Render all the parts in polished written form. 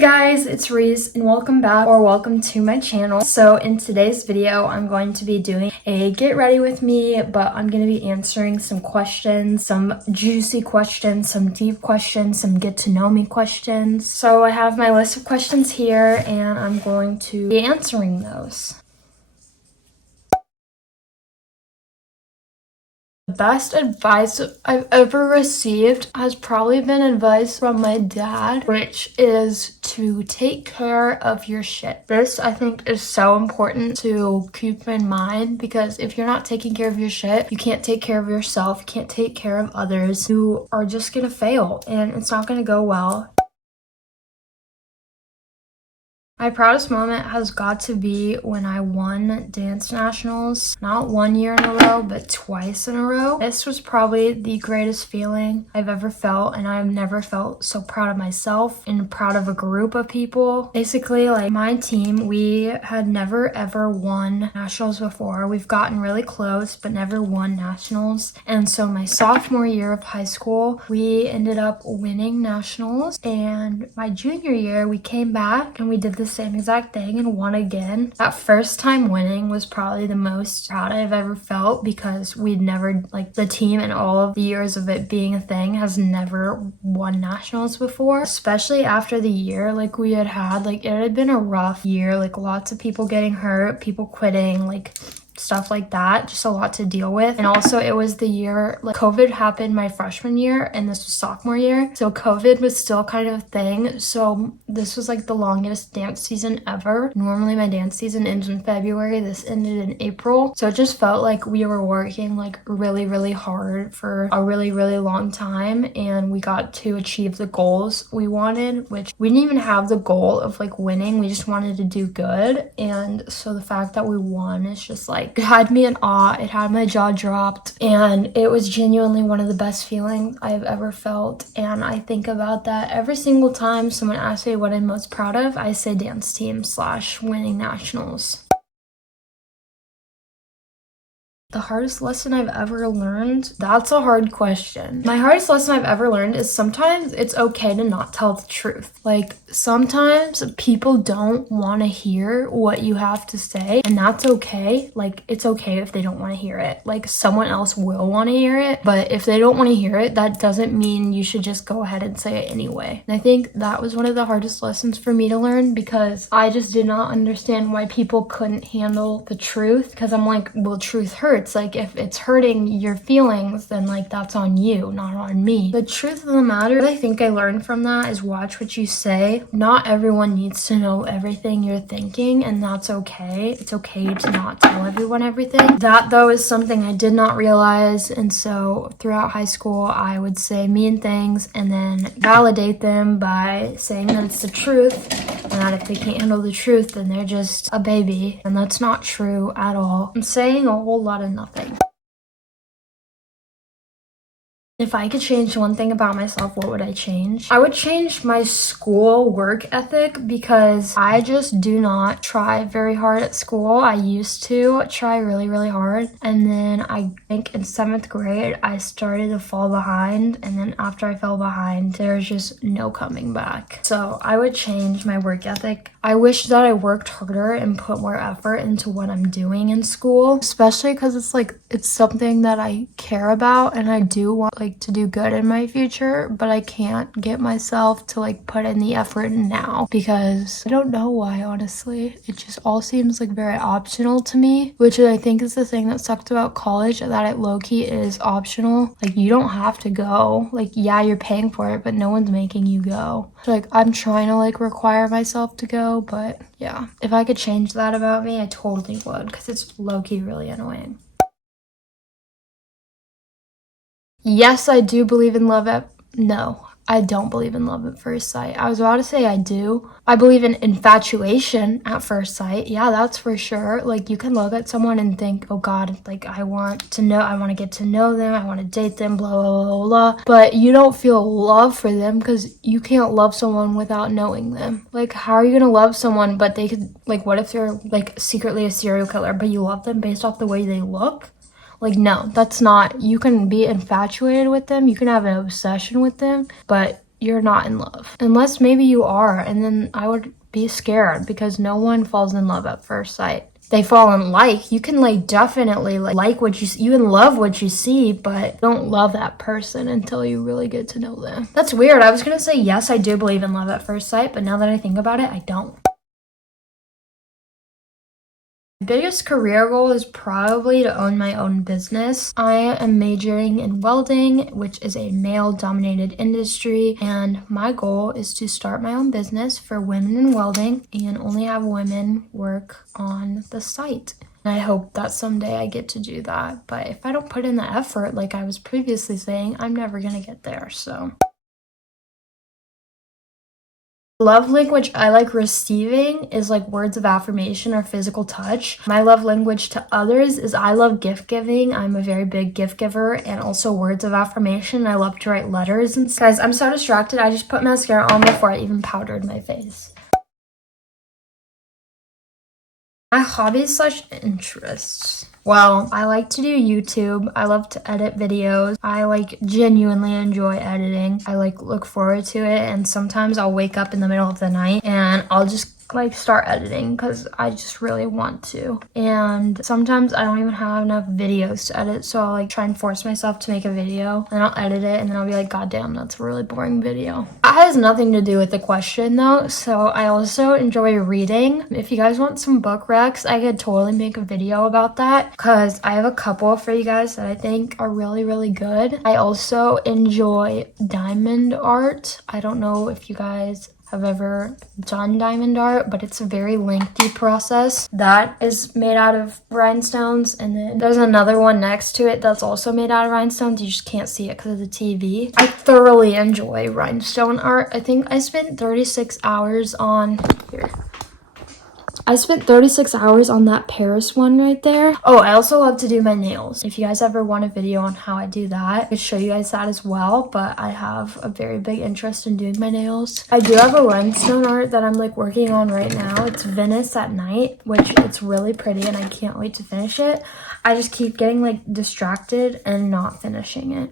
guys, it's Reese and welcome back or welcome to my channel. So in today's video, I'm going to be doing a get ready with me, but I'm going to be answering some questions, some juicy questions, some deep questions, some get to know me questions. So I have my list of questions here and I'm going to be answering those. The best advice I've ever received has probably been advice from my dad, which is to take care of your shit. This, I think, is so important to keep in mind because if you're not taking care of your shit, you can't take care of yourself, you can't take care of others. You are just gonna fail and it's not gonna go well. My proudest moment has got to be when I won dance nationals, not 1 year in a row, but twice in a row. This was probably the greatest feeling I've ever felt, and I've never felt so proud of myself and proud of a group of people. Basically, like my team, we had never ever won nationals before. We've gotten really close, but never won nationals. And so my sophomore year of high school, we ended up winning nationals. And my junior year, we came back and we did the same exact thing and won again. That first time winning was probably the most proud I've ever felt because we'd never, like the team in all of the years of it being a thing has never won nationals before, especially after the year like we had, like it had been a rough year, like lots of people getting hurt, people quitting, like stuff like that, just a lot to deal with. And also it was the year like COVID happened my freshman year and this was sophomore year, so COVID was still kind of a thing. So this was like the longest dance season ever. Normally my dance season ends in February, this ended in April, so it just felt like we were working like really hard for a really long time and we got to achieve the goals we wanted, which we didn't even have the goal of like winning, we just wanted to do good. And so the fact that we won is just like, it had me in awe, it had my jaw dropped, and it was genuinely one of the best feelings I've ever felt. And I think about that every single time someone asks me what I'm most proud of, I say dance team / winning nationals. The hardest lesson I've ever learned? That's a hard question. My hardest lesson I've ever learned is sometimes it's okay to not tell the truth. Like sometimes people don't want to hear what you have to say and that's okay. Like it's okay if they don't want to hear it. Like someone else will want to hear it, but if they don't want to hear it, that doesn't mean you should just go ahead and say it anyway. And I think that was one of the hardest lessons for me to learn because I just did not understand why people couldn't handle the truth, because I'm like, well, truth hurts. Like if it's hurting your feelings, then like that's on you, not on me. The truth of the matter, what I think I learned from that is watch what you say. Not everyone needs to know everything you're thinking, and that's okay. It's okay to not tell everyone everything. That though is something I did not realize, and so throughout high school I would say mean things and then validate them by saying that it's the truth, and that if they can't handle the truth then they're just a baby, and that's not true at all. I'm saying a whole lot of nothing. If I could change one thing about myself, what would I change? I would change my school work ethic because I just do not try very hard at school. I used to try really hard, and then I think in 7th grade I started to fall behind, and then after I fell behind there's just no coming back. So I would change my work ethic. I wish that I worked harder and put more effort into what I'm doing in school, especially because it's something that I care about and I do want to do good in my future, but I can't get myself to put in the effort now because I don't know why, honestly. It just all seems very optional to me, which I think is the thing that sucks about college, that it low-key is optional. You don't have to go. Yeah, you're paying for it, but no one's making you go. So I'm trying to require myself to go, but yeah, if I could change that about me, I totally would, because it's low-key really annoying. Yes, I do believe in love at... No, I don't believe in love at first sight. I was about to say I do. I believe in infatuation at first sight. Yeah, that's for sure. You can look at someone and think, oh God, I want to get to know them. I want to date them, blah, blah, blah, blah. But you don't feel love for them because you can't love someone without knowing them. How are you going to love someone, but they could, what if they're, secretly a serial killer, but you love them based off the way they look? No, that's not. You can be infatuated with them, you can have an obsession with them, but you're not in love. Unless maybe you are, and then I would be scared because no one falls in love at first sight. They fall in like. You can like definitely like what you can love what you see, but don't love that person until you really get to know them. That's weird. I was gonna say yes, I do believe in love at first sight, but now that I think about it, I don't. Biggest career goal is probably to own my own business. I am majoring in welding, which is a male-dominated industry, and my goal is to start my own business for women in welding and only have women work on the site. And I hope that someday I get to do that, but if I don't put in the effort, like I was previously saying, I'm never gonna get there, so. Love language I like receiving is like words of affirmation or physical touch. My love language to others is I love gift giving. I'm a very big gift giver, and also words of affirmation. I love to write letters and guys, I'm so distracted. I just put mascara on before I even powdered my face. My hobbies slash interests. Well, I like to do YouTube. I love to edit videos. I like genuinely enjoy editing. I like look forward to it, and sometimes I'll wake up in the middle of the night and I'll just like start editing because I just really want to. And sometimes I don't even have enough videos to edit, so I'll like try and force myself to make a video and I'll edit it, and then I'll be like, God damn, that's a really boring video. That has nothing to do with the question though. So I also enjoy reading. If you guys want some book recs, I could totally make a video about that because I have a couple for you guys that I think are really, really good. I also enjoy diamond art. I don't know if you guys have ever done diamond art, but it's a very lengthy process. That is made out of rhinestones, and then there's another one next to it that's also made out of rhinestones. You just can't see it because of the TV. I thoroughly enjoy rhinestone art. I think I spent 36 hours on here. I spent 36 hours on that Paris one right there. Oh, I also love to do my nails. If you guys ever want a video on how I do that, I could show you guys that as well, but I have a very big interest in doing my nails. I do have a rhinestone art that I'm like working on right now. It's Venice at night, which it's really pretty and I can't wait to finish it. I just keep getting like distracted and not finishing it.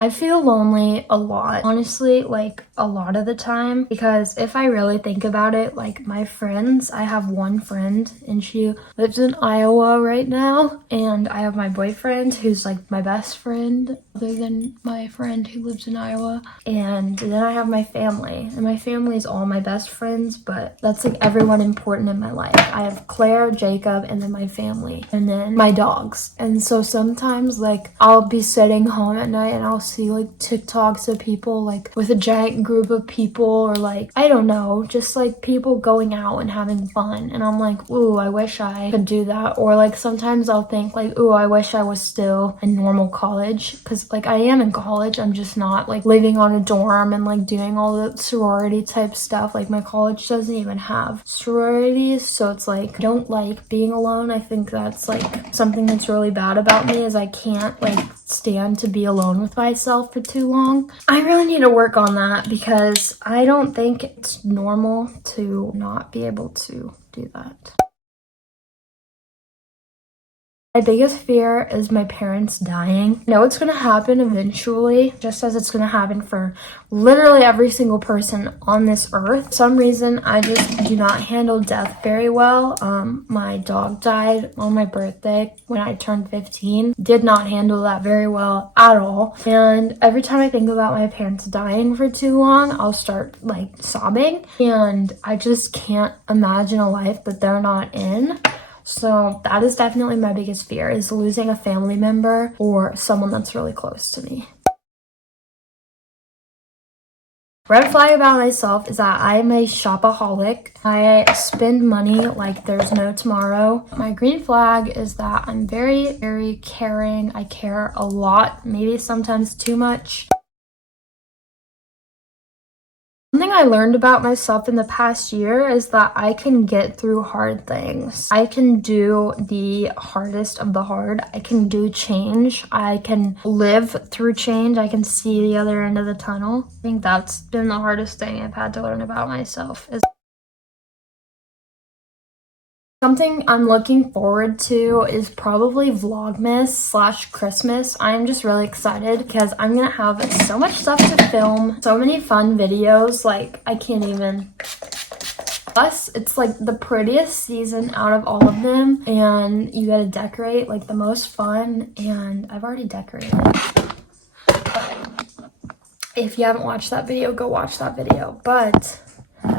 I feel lonely a lot, honestly, like a lot of the time, because if I really think about it, like my friends, I have one friend and she lives in Iowa right now, and I have my boyfriend who's like my best friend other than my friend who lives in Iowa, and then I have my family, and my family is all my best friends, but that's like everyone important in my life. I have Claire, Jacob, and then my family, and then my dogs. And so sometimes like I'll be sitting home at night and I'll see like TikToks of people like with a giant group of people, or like, I don't know, just like people going out and having fun, and I'm like, ooh, I wish I could do that. Or like sometimes I'll think like, ooh, I wish I was still in normal college, because like I am in college, I'm just not like living on a dorm and like doing all the sorority type stuff. Like my college doesn't even have sororities, so it's like I don't like being alone. I think that's like something that's really bad about me, is I can't like stand to be alone with myself for too long. I really need to work on that because I don't think it's normal to not be able to do that. My biggest fear is my parents dying. I know it's gonna happen eventually, just as it's gonna happen for literally every single person on this earth. For some reason, I just do not handle death very well. My dog died on my birthday when I turned 15. Did not handle that very well at all. And every time I think about my parents dying for too long, I'll start like sobbing. And I just can't imagine a life that they're not in. So that is definitely my biggest fear, is losing a family member or someone that's really close to me. Red flag about myself is that I am a shopaholic. I spend money like there's no tomorrow. My green flag is that I'm very, very caring. I care a lot, maybe sometimes too much. Something I learned about myself in the past year is that I can get through hard things. I can do the hardest of the hard. I can do change. I can live through change. I can see the other end of the tunnel. I think that's been the hardest thing I've had to learn about myself. Something I'm looking forward to is probably Vlogmas / Christmas. I'm just really excited because I'm gonna have so much stuff to film, so many fun videos, like I can't even. Plus, it's like the prettiest season out of all of them, and you gotta decorate, like the most fun, and I've already decorated. If you haven't watched that video, go watch that video. But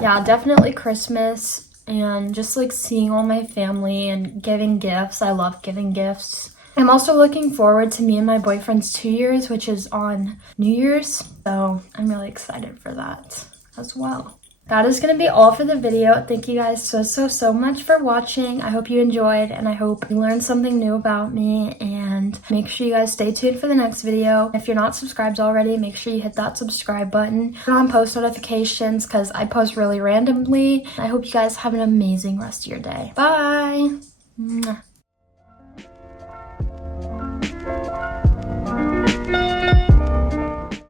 yeah, definitely Christmas and just like seeing all my family and giving gifts. I love giving gifts. I'm also looking forward to me and my boyfriend's 2 years, which is on New Year's. So I'm really excited for that as well. That is going to be all for the video. Thank you guys so much for watching. I hope you enjoyed, and I hope you learned something new about me, and make sure you guys stay tuned for the next video. If you're not subscribed already, make sure you hit that subscribe button. Turn on post notifications because I post really randomly. I hope you guys have an amazing rest of your day. Bye! Mwah.